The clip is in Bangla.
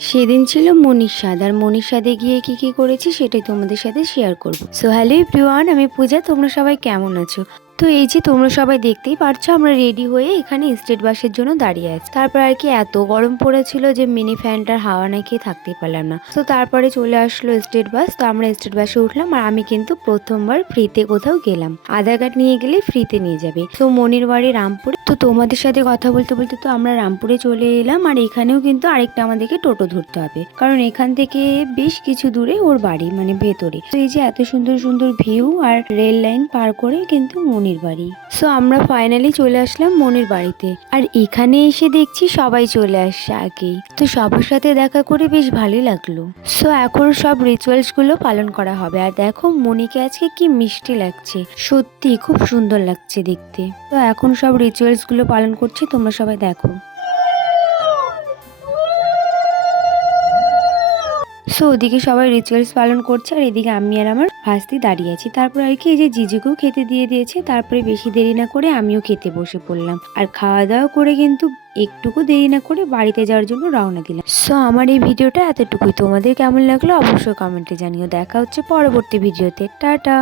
সেদিন ছিল মনীষ স্বাদ, আর মনীষ স্বাদে গিয়ে কি করেছি সেটাই তোমাদের সাথে শেয়ার করব। সো হ্যালো এভরিওয়ান, আমি পূজা। তোমরা সবাই কেমন আছো? তো এই যে তোমরা সবাই দেখতেই পারছো, আমরা রেডি হয়ে এখানে স্টেট বাসের জন্য দাঁড়িয়ে আছি। তারপর আর কি এত গরম পড়েছিল যে মিনি ফ্যানটার হাওয়া না খেয়ে থাকতেই পারলাম না। তো তারপরে চলে আসলো স্টেট বাস। তো আমরা স্টেট বাসে উঠলাম, আর আমি কিন্তু প্রথমবার ফ্রিতে কোথাও গেলাম। আধার কার্ড নিয়ে গেলে ফ্রিতে নিয়ে যাবে। তো মনির বাড়ি রামপুরে। তো তোমাদের সাথে কথা বলতে বলতে তো আমরা রামপুরে চলে এলাম, আর এখানেও কিন্তু আরেকটা আমাদেরকে টোটো ধরতে হবে, কারণ এখান থেকে বেশ কিছু দূরে ওর বাড়ি, মানে ভেতরে। তো এই যে এত সুন্দর সুন্দর ভিউ আর রেল লাইন পার করে কিন্তু মনির বাড়ি। সো আমরা ফাইনালি চলে আসলাম মনির বাড়িতে, আর এখানে এসে দেখছি সবাই চলে আসছে আগেই। তো সবার সাথে দেখা করে বেশ ভালোই লাগলো। সো এখন সব রিচুয়ালস গুলো পালন করা হবে। আর দেখো মনিকে আজকে কি মিষ্টি লাগছে, সত্যি খুব সুন্দর লাগছে দেখতে। তো এখন সব রিচুয়ালস গুলো পালন করছি, তোমরা সবাই দেখো। সো ওদিকে সবাই রিচুয়ালস পালন করছে, আর এদিকে আমি আর আমার ভাস্তি দাঁড়িয়ে আছি। তারপর আর কি এই যে জিজুকেও খেতে দিয়ে দিয়েছে। তারপরে বেশি দেরি না করে আমিও খেতে বসে পড়লাম, আর খাওয়া দাওয়া করে কিন্তু একটুকু দেরি না করে বাড়িতে যাওয়ার জন্য রওনা দিলাম। সো আমার এই ভিডিওটা এতটুকুই। তোমাদের কেমন লাগলো অবশ্যই কমেন্টে জানিও। দেখা হচ্ছে পরবর্তী ভিডিওতে। টাটা।